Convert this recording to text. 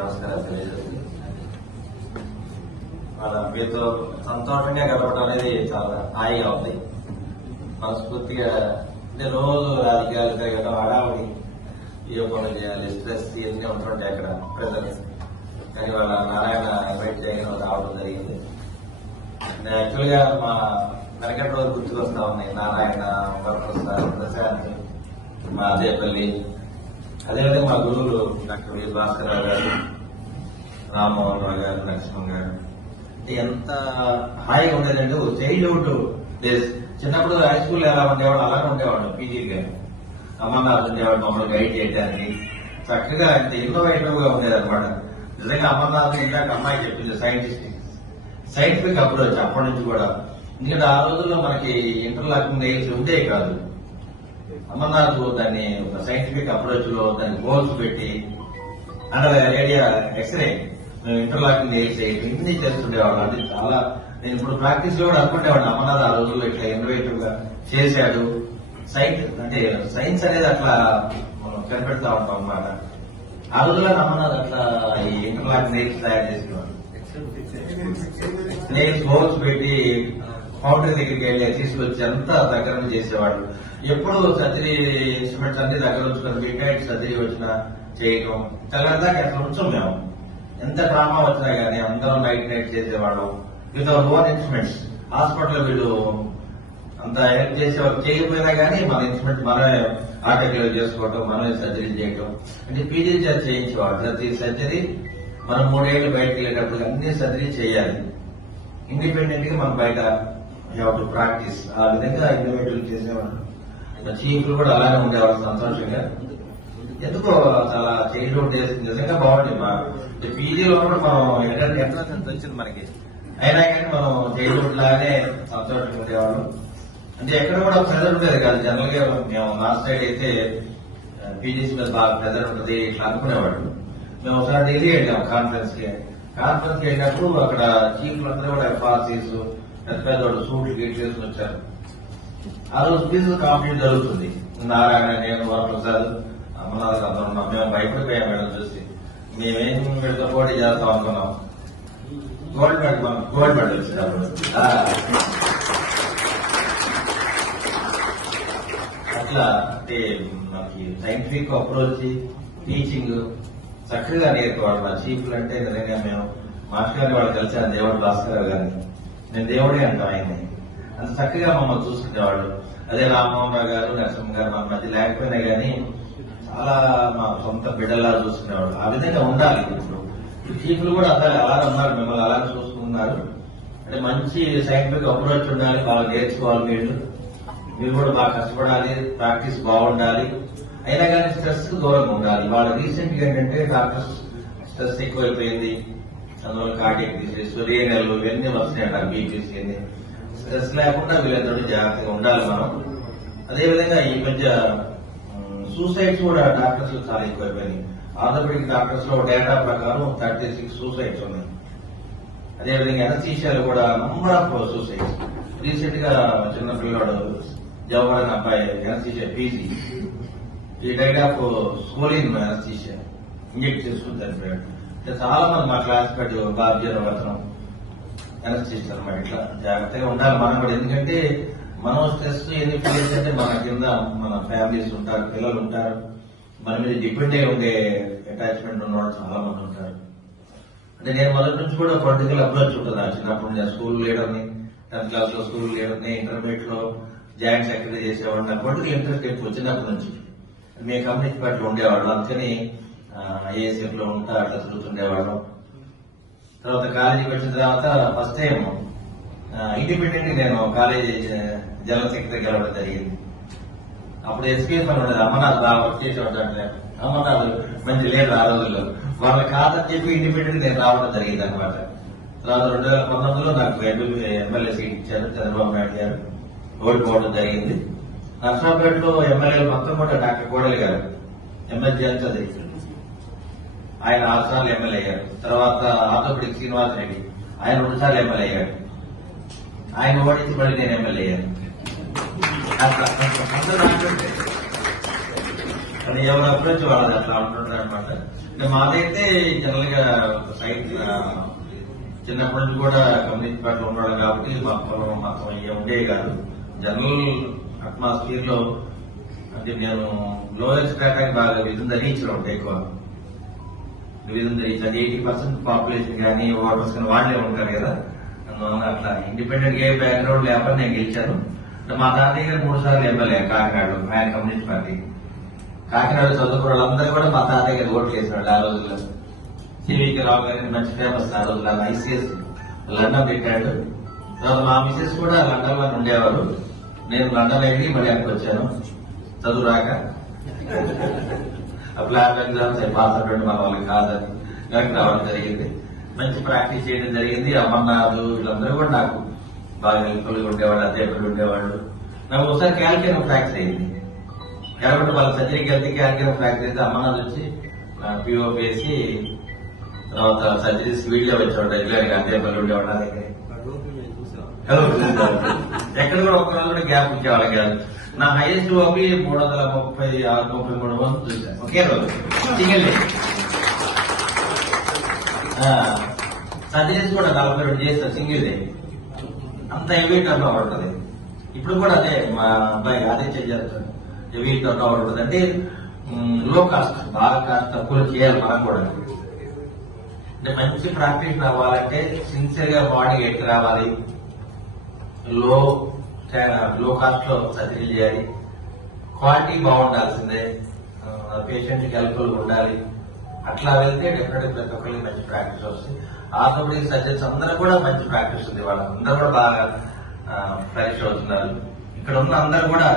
నమస్కారాలు తెలియజేస్తుంది. మీతో సంతోషంగా గడపడం అనేది చాలా హాయిగా ఉంది. మనస్ఫూర్తిగా అంటే రోజు రాజకీయాలు తిరగడం, హడావుడి ఇవ్వకుండా చేయాలి, స్ట్రెస్ ఇవన్నీ ఉంటుంటాయి అక్కడ ప్రజలు. కానీ వాళ్ళ నారాయణ ఇన్వైట్ చేయడం రావడం జరిగింది. యాక్చువల్గా మా వెనకటి రోజు గుర్తుకొస్తా ఉన్నాయి. నారాయణ, వరప్రసాద్, ప్రశాంత్, మా అదేపల్లి, అదేవిధంగా మా గురువులు డాక్టర్ వి భాస్కరరావు గారు, రామ్మోహన్ రావు గారు, నరసింహ గారు. ఎంత హాయిగా ఉండేదంటే చైల్డ్హుడ్ డేస్. చిన్నప్పుడు హై స్కూల్ ఎలా ఉండేవాడు అలాగే ఉండేవాడు. పీజీ గారు అమర్నాథ్ ఉండేవాడు మమ్మల్ని గైడ్ చేయడానికి. చక్కగా ఇంత ఇన్నోవేటివ్ గా ఉండేదన్నమాట. నిజంగా అమర్నాథ్ ఇందాక అమ్మాయి చెప్పింది సైంటిఫిక్ అప్రోచ్ అప్పటి నుంచి కూడా. ఎందుకంటే ఆ రోజుల్లో మనకి ఇంటర్లాకింగ్ నెయిల్స్ ఉండేవి కాదు. అమర్నాథ్ దాన్ని ఒక సైంటిఫిక్ అప్రోచ్ లో దాన్ని గోల్స్ పెట్టి అండర్ రేడియా ఎక్స్రే ఇంటర్లాకింగ్ నెయిల్స్ చేయడం ఇన్ని చేస్తుండేవాడు. అది చాలా నేను ఇప్పుడు ప్రాక్టీస్ లో కూడా అనుకుంటేవాడు అమర్నాథ్ ఆ రోజుల్లో ఇట్లా ఇన్నోవేటివ్ గా చేశాడు. అంటే సైన్స్ అనేది అట్లా కనిపెడతా ఉంటాం అన్నమాట. ఆ రోజుల్లో అమర్నాథ్ అట్లా ఈ ఇంటర్లాకింగ్ నెయిల్స్ తయారు చేసేవాడు. నెయిల్స్ హోల్స్ పెట్టి ఫౌంటైన్ దగ్గరికి వెళ్ళి తీసుకొచ్చి అంతా దగ్గర నుంచి చేసేవాడు. ఎప్పుడు సర్జరీ ఇన్స్ట్రుమెంట్స్ అన్ని దగ్గర ఉంచుకొని వీకైట్ సర్జరీ వచ్చినా చేయటం తెల్లదాకా అట్లా ఉంచాం మేము. ఎంత డ్రామా వచ్చినా గానీ అందరం నైట్ చేసేవాడు with our own instruments. Hospital వీళ్ళు అంత హెల్ప్ చేసేవాళ్ళు. చేయకపోయినా గానీ మన ఇన్స్ట్రుమెంట్ మనమే ఆటోగ్రాఫ్ చేసుకోవటం, మనమే సర్జరీ చేయటం. అంటే పీజీ చేయించేవాడు. ప్రతి సర్జరీ మనం 3 ఏళ్లు బయటకు వెళ్ళేటప్పుడు అన్ని సర్జరీ చేయాలి. ఇండిపెండెంట్ గా మనం బయట టు ప్రాక్టీస్. ఆ విధంగా ఇన్నోవేటివ్ చేసేవాడు. చీఫ్లు కూడా అలానే ఉండేవాళ్ళు సంతోషంగా. ఎందుకో చాలా చైల్డ్హుడ్ డేస్ నిజంగా బాగుంటుంది. మా పీజీలో కూడా మనం ఎంట్రన్స్ వచ్చింది మనకి. అయినా కానీ మనం చైల్డ్హుడ్ లాగానే సంతోషంగా ఉండేవాళ్ళం. అంటే ఎక్కడ కూడా ప్రెజర్ ఉండేది కాదు. జనరల్ గా మేము లాస్ట్ సైడ్ అయితే పీజీసీ మీద బాగా ప్రెజర్ ఉంటుంది ఇట్లా అనుకునేవాడు. మేము ఒకసారి ఢిల్లీ వెళ్ళాం కాన్ఫరెన్స్ కి వెళ్ళినప్పుడు అక్కడ చీఫ్లు అందరూ కూడా ఎఫ్ఆర్సీస్ పెద్ద పెద్ద సూట్లు గీట్లు వేసుకుని వచ్చారు. ఆ రోజు ఫీజు కాంపిటీషన్ జరుగుతుంది. నారాయణ, నేను, వరప్రసాద్, అమర్నాథ్ అందరూ ఉన్నాం. మేము భయపడిపోయాం మేడం చూసి. మేమేం వీళ్ళతో పోటీ చేస్తాం అనుకున్నాం. గోల్డ్ మెడల్ వచ్చినప్పుడు అట్లా అంటే మనకి సైంటిఫిక్ అప్రోచ్ టీచింగ్ చక్కగా నేర్పేవాడు. మా చీఫ్లు అంటే నిజంగా మేము మాస్టర్ గారిని వాళ్ళు కలిసాను, దేవుడు భాస్కరరావు గారిని. నేను దేవుడే అంటాం ఆయన్ని. అంత చక్కగా మమ్మల్ని చూసుకునేవాళ్ళు. అదే రామ్మోహన్ రావు గారు, నరసింహ గారు మన మధ్య లేకపోయినా గానీ చాలా మా సొంత బిడ్డల్లా చూసుకునేవాడు. ఆ విధంగా ఉండాలి. ఇప్పుడు చీఫ్లు కూడా అలా ఉన్నారు, మిమ్మల్ని అలా చూసుకున్నారు. అంటే మంచి సైంటిఫిక్ అప్రోచ్ ఉండాలి, బాగా నేర్చుకోవాలి. మీరు కూడా బాగా కష్టపడాలి, ప్రాక్టీస్ బాగుండాలి. అయినా కానీ స్ట్రెస్ కు దూరంగా ఉండాలి. వాళ్ళ రీసెంట్ గా ఏంటంటే డాక్టర్స్ స్ట్రెస్ ఎక్కువైపోయింది, అందువల్ల కార్డియక్ డిసీజ్, రీనల్ ఇవన్నీ వస్తున్నాయి, బీపీసీ అన్ని. స్ట్రెస్ లేకుండా వీళ్ళందరూ జాగ్రత్తగా ఉండాలి మనం. అదేవిధంగా ఈ మధ్య సూసైడ్స్ కూడా డాక్టర్స్ చాలా ఎక్కువైపోయినాయి. ఆర్థోపెడిక్ డాక్టర్స్ లో డేటా ప్రకారం 36 సూసైడ్స్ ఉన్నాయి. అదేవిధంగా ఎనస్థీషియాలో కూడా నంబర్ ఆఫ్ సూసైడ్స్. రీసెంట్ గా చిన్న పిల్లవాడు జవహర్ అబ్బాయి ఎనస్థీషియా పీజీ, ఈ డైడ్ ఆఫ్ స్కోలిన్ ఎనస్థీషియా ఇంజెక్ట్ చేసుకుని చనిపోయాడు. చాలా మంది మా క్లాస్మేట్ బాధ్యతనం ఎనస్థీషియా అనమాట. ఇట్లా జాగ్రత్తగా ఉండాలి మనం కూడా. ఎందుకంటే మనం స్ట్రెస్ ఎన్ని ఫీల్ అంటే మన కింద మన ఫ్యామిలీస్ ఉంటారు, పిల్లలు ఉంటారు, మన మీద డిపెండ్ అయి ఉండే అటాచ్మెంట్ ఉన్నవాళ్ళు చాలా మంది ఉంటారు. అంటే నేను మొదటి నుంచి కూడా పొలిటికల్ అప్రోచ్ ఉంటుంది. చిన్నప్పుడు నేను స్కూల్ లీడర్ని, 10th క్లాస్ లో స్కూల్ లీడర్ని, ఇంటర్మీడియట్ లో జాయింట్ సెక్రటరీ చేసేవాడు. నాకు పొలిటికల్ ఇంట్రెస్ట్ ఎక్కువ చిన్నప్పటి నుంచి. మీ కమ్యూనిటీ పార్టీలో ఉండేవాడు, అందుకని ఏఎస్ఎఫ్ లో ఉంటా అట్లా తిరుగుతుండేవాడు. తర్వాత కాలేజీకి వచ్చిన తర్వాత ఫస్ట్ టైం ఇండిపెండెంట్ నేను కాలేజీ జనరల్ సెక్రటరీ గెలవడం జరిగింది. అప్పుడు ఎస్పీఎఫ్ అని ఉండేది. అమర్నాథ్ బాగా వర్క్ చేసేవాడు. అంటే అమర్నాథ్ మంచి లీడర్ ఆ రోజుల్లో. వాళ్ళ కాదని చెప్పి ఇండిపెండెంట్ నేను రావడం జరిగింది అనమాట. తర్వాత 2019లో నాకు ఎమ్మెల్యే సీట్ ఇచ్చారు చంద్రబాబు నాయుడు గారు. ఓడిపోవడం జరిగింది. నర్సాపేటలో ఎమ్మెల్యేలు మొత్తం కూడా డాక్టర్ కోడలి గారు ఎమ్మెల్యే అంతది. ఆయన 6 సార్లు ఎమ్మెల్యే అయ్యారు. తర్వాత ఆర్థోపెడిక్ శ్రీనివాస్ రెడ్డి ఆయన 2 సార్లు ఎమ్మెల్యే అయ్యాడు. ఆయన ఓడించి మళ్ళీ నేను ఎమ్మెల్యే అయ్యాను. అది ఎవరి అప్రోచ్ వాళ్ళది అట్లా ఉంటుంటారు అనమాట. మాదైతే జనరల్ గా సైట్ చిన్నప్పటి నుంచి కూడా కమ్యూనిటీ పార్టీలో ఉండడం కాబట్టి మొత్తం ఇవి ఉండేవి కాదు. జనరల్ అట్మాస్ఫియర్ లో అంటే నేను లోయర్ స్ట్రాటాకి బాగా విధంగా రీచ్ లో ఉంటాయి ఎక్కువ. విధంగా రీచ్ అది 80% పాపులేషన్ కానీ ఓటర్స్ కానీ వాళ్ళే ఉంటారు కదా. అందువల్ల అట్లా ఇండిపెండెంట్ గా బ్యాక్గ్రౌండ్ లేకపోతే నేను గెలిచాను. మా తాతయ్య గారు 3 సార్లు ఎమ్మెల్యే కాకినాడలో, ఆయన కమ్యూనిస్ట్ పార్టీ. కాకినాడ చదువుకున్న వాళ్ళందరూ కూడా మా తాతయ్య గారు ఓట్లు చేసేవాళ్ళు ఆ రోజుల్లో. సివికి రావు గారికి మంచి ఫేమస్ ఆ రోజుల్లో. ఐసీఎస్ లండన్ పెట్టాడు. తర్వాత మా మిసెస్ కూడా లండన్ లో ఉండేవారు. నేను లండన్ వెళ్ళి మళ్ళీ అక్కడికి వచ్చాను చదువు రాక. ప్లాన్ ఎగ్జామ్స్ పాస్ అవ్వండి మన వాళ్ళకి కాదని కరెక్ట్ రావడం జరిగింది. మంచి ప్రాక్టీస్ చేయడం జరిగింది. అమర్నాథ్ వీళ్ళందరూ కూడా నాకు బాగా హెల్ప్ఫుల్ గా ఉండేవాళ్ళు, అధ్యాపకులు ఉండేవాళ్ళు. నాకు ఒకసారి క్యాల్కియం ఫ్రాక్చర్ అయింది. కాబట్టి వాళ్ళ సర్జరీకి వెళ్తే క్యాల్కియం ఫ్రాక్చర్ అయితే అమర్నాథ్ వచ్చి పిఓపి వేసి తర్వాత సర్జరీస్ వీడియో వచ్చేవాడు. రెగ్యులర్ గా అధ్యాపకులు ఉండేవాడు నా దగ్గర. ఎక్కడ కూడా ఒక్క రోజు కూడా గ్యాప్ ఇచ్చేవాళ్ళకి కాదు. నా హైయెస్ట్ ఓపి 336-33 మంది చూశాను ఒకే రోజు సింగిల్ డే. సర్జరీస్ కూడా 42 చేస్తారు సింగిల్ డే. అంత హెవీ టర్న్ ఓవర్ ఉంటుంది. ఇప్పుడు కూడా అదే మా అబ్బాయి అదే చేస్తారు. హెవీ టర్న్ ఓవర్ ఉంటుంది. అంటే లో కాస్ట్, బాగా కాస్ట్ తక్కువ చేయాలి మనం కూడా. అంటే మంచి ప్రాక్టీస్ అవ్వాలంటే సిన్సియర్ గా బాడీ ఎట్టు రావాలి, లో కాస్ట్ లో సర్జరీ చేయాలి, క్వాలిటీ బాగుండాల్సిందే, పేషెంట్ కి హెల్ప్ఫుల్ ఉండాలి. అట్లా వెళ్తే డెఫినెట్ ప్రతి ఒక్కరికి మంచి ప్రాక్టీస్ వస్తుంది. ఆర్థోపెడిక్ సర్జన్స్ అందరూ కూడా మంచి ప్రాక్టీస్ ఉంది. వాళ్ళందరూ కూడా బాగా ఫ్రెష్ అవుతున్నారు. ఇక్కడ ఉన్న అందరూ కూడా